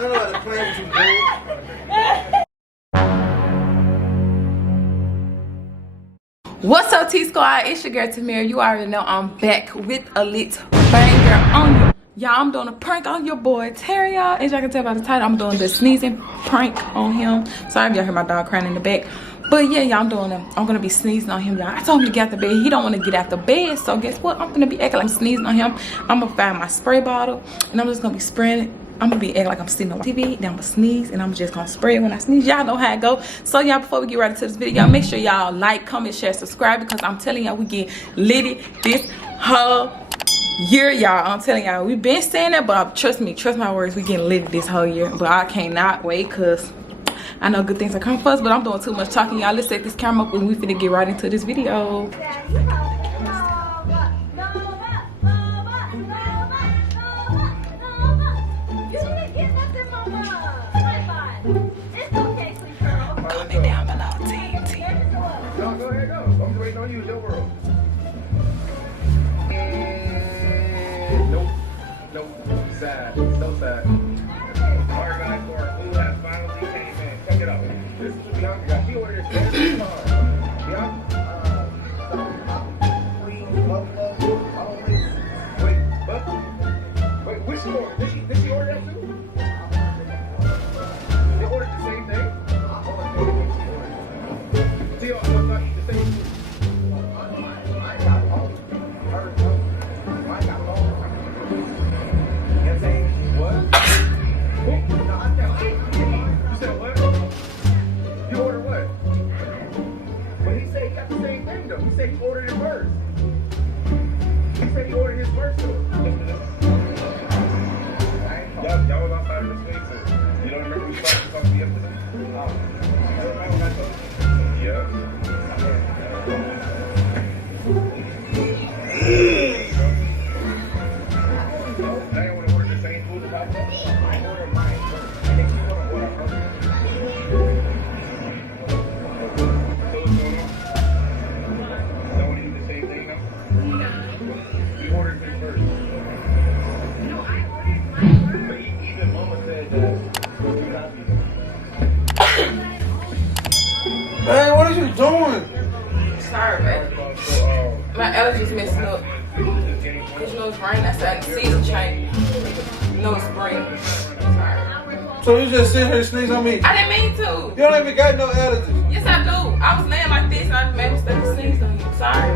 know how to play with you, dude. What's up, T Squad? It's your girl Tamara. You already know I'm back with a lit banger on you. Y'all, I'm doing a prank on your boy Tario. As y'all can tell by the title, I'm doing the sneezing prank on him. Sorry if y'all hear my dog crying in the back. But yeah, y'all, I'm gonna be sneezing on him, y'all. I told him to get out the bed. He don't want to get out the bed. So guess what? I'm gonna be acting like sneezing on him. I'm gonna find my spray bottle and I'm just gonna be spraying it. I'm gonna be acting like I'm sitting on TV, then I'm gonna sneeze, and I'm just gonna spray it when I sneeze. Y'all know how it go. So y'all, before we get right into this video, y'all make sure y'all like, comment, share, subscribe, because I'm telling y'all we get litty this whole year, y'all. I'm telling y'all, we've been saying that, but trust me, trust my words, we getting litty this whole year. But I cannot wait, cause I know good things are coming for us, but I'm doing too much talking, y'all. Let's set this camera up and we finna get right into this video. Comment down below, TNT. No, go ahead, go. I'm waiting on you, your world. And nope. Sad. So sad. Our guy for who has finally came in. Check it out. This is what Bianca got. She ordered this Bianca, green buffalo, always. Wait, which store? Did she order that too? They ordered the same thing? See, I thought you the same. I got all. I got all. You saying what? No, I got. You said what? You ordered what? But he said he got the same thing though. He said he ordered it first. He said he ordered his first though. Y'all was outside of the swing too. You don't remember we started talking yesterday? Yeah. I didn't want to order the same food as I thought. I ordered mine first. And then you want to order first. So what's going on? Don't want to eat the same thing now? You ordered it first. No, I ordered mine first. But even Mama said that you're not eating. Hey, what are you doing? Sorry, baby. My allergies messing up. Cause you know it's rain outside, the season change. You know it's spring. Sorry. So you just sit here and sneeze on me? I didn't mean to. You don't even got no allergies. Yes, I do. I was laying like this and I made a mistake and sneezed on you. Sorry.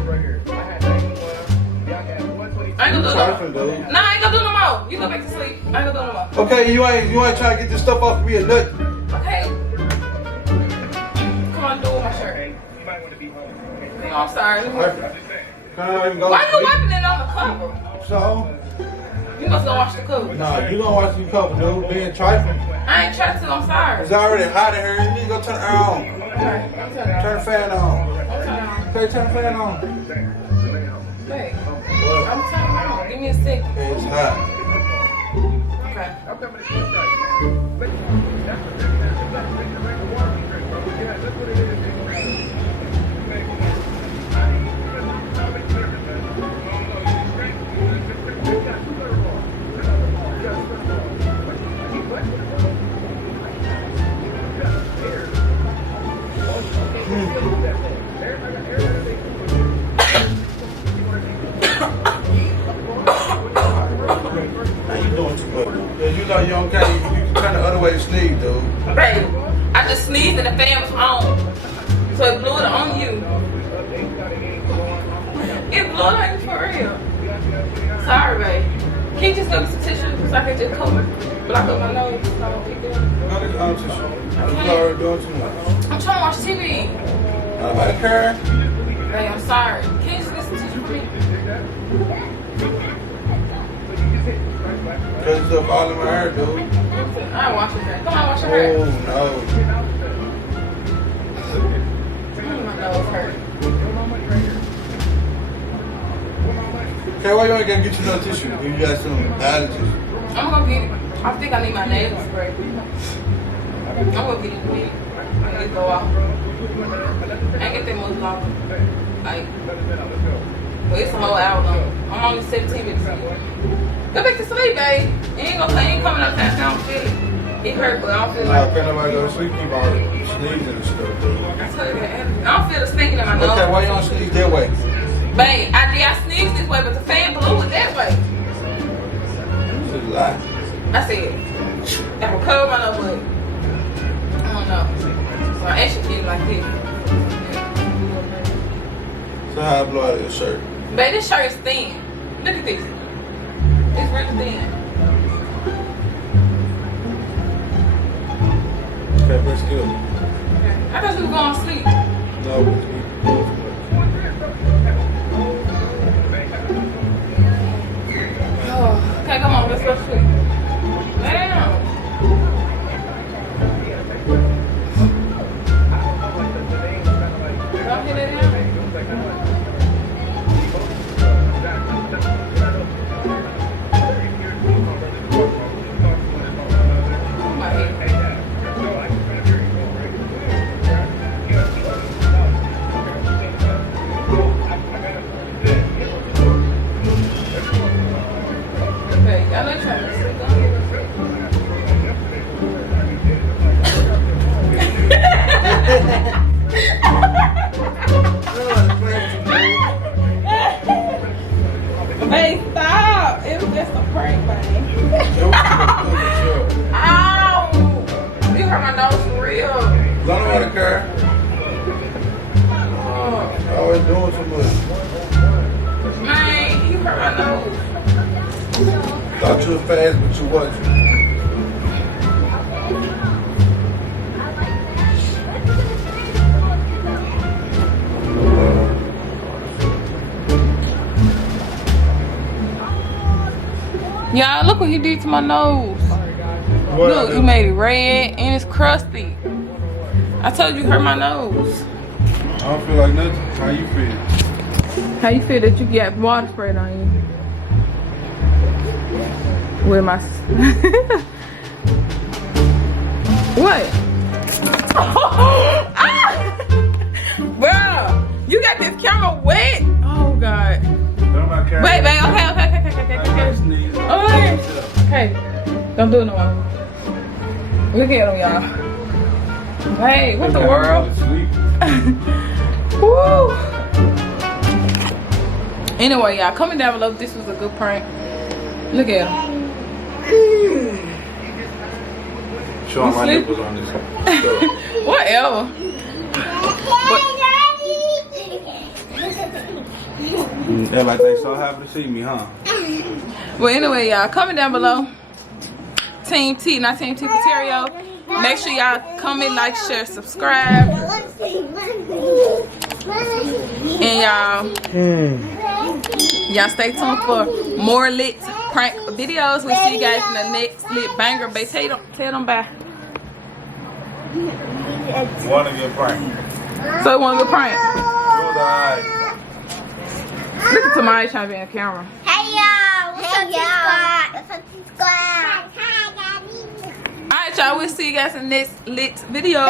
I ain't gonna do no more. Nah, I ain't gonna do no more. You go back to sleep. I ain't gonna do no more. Okay, you ain't trying to get this stuff off of me or nothing. Okay. Come on, do it with my shirt. You might want to be home. No, I'm sorry. Can I even go? Why you wiping it on the cover? So? You must go wash the cover. Nah, you gonna watch me cover, dude. Being trifling. I ain't trying to, I'm sorry. It's already hot in here. You need to go turn the air on. Okay, I'm turning Turn the fan on. on. Okay, turn the fan on. Wait, I'm turning on. Give me a second. Okay, it's hot. Okay. How come it's one night? That's what it is. That's the water we drink, bro. Yeah, that's what it is. You know you don't can't. You can turn the other way to sneeze, dude. Babe, I just sneezed and the fan was on. So it blew it on you. It blew it on you for real. Sorry, babe. Can you just give me some tissue so I can just cover, block up my nose so I don't keep doing it? No, this arm tissue. I'm already doing too much. I'm trying to watch TV. Nobody care. Babe, I'm sorry. Can you just get some tissue for me? Cause it's up all in my hair, dude. I wash your hair. Come on, wash your hair. Oh no. My nose hurt. Okay, why you ain't gonna get you no tissue? You got some allergies. I'm gonna get it. I think I need my nasal spray. I'm gonna get it in a minute. I need to go off. I ain't get that much longer. Like, well, it's a whole hour long. I'm only 17 minutes in. Go back to sleep, babe. You ain't coming up past I don't feel it. It hurt, but I don't feel Nah, like. can't nobody go to sleep, keep all sneezing and stuff. I told you that. I don't feel the stinking in my nose. Okay, why you don't sneeze that way? Babe, I sneezed this way, but the fan blew it that way. This is a lie. I said, I will cover my nose, but I don't know. So I actually feel like this. So how I blow out your shirt? Babe, this shirt is thin. Look at this. It's really thin. Okay, let's go. Okay. I thought you were going to sleep. No, Oh, okay, come on, let's go to sleep. Lay down. Don't hit it down. Oh, my head. Okay, I know you're trying to sleep. Don't get to sleep. Hey, stop! It was just a prank, man. Ow! You hurt my nose for real. Blow out the car. Oh, Always doing too much. man, you hurt my nose. Thought you were fast, but you wasn't. Y'all, look what he did to my nose. What? Look, you made it red and it's crusty. I told you hurt my nose. I don't feel like nothing. How you feel? How you feel that you got water sprayed on you? With my... What? Ah! Bro, you got this camera wet. Oh, God. Wait, wait, okay. Okay. Don't do it no more. Look at him, y'all. Hey, what the world? Woo! Anyway, y'all, comment down below if this was a good prank. Look at him. Show my nipples on this. Whatever. They're like they so happy to see me, huh? Well, anyway, y'all, comment down below. Team T, not Team T for Tario. Make sure y'all comment, like, share, subscribe. And y'all stay tuned for more lit prank videos. We'll see you guys in the next lit banger. Babe, tell them bye. Want to get pranked? So you want to go prank? Alright. Look at Tamara trying to be on camera. Hey y'all, what's up, T-Squad? Alright, y'all, we'll see you guys in the next lit video.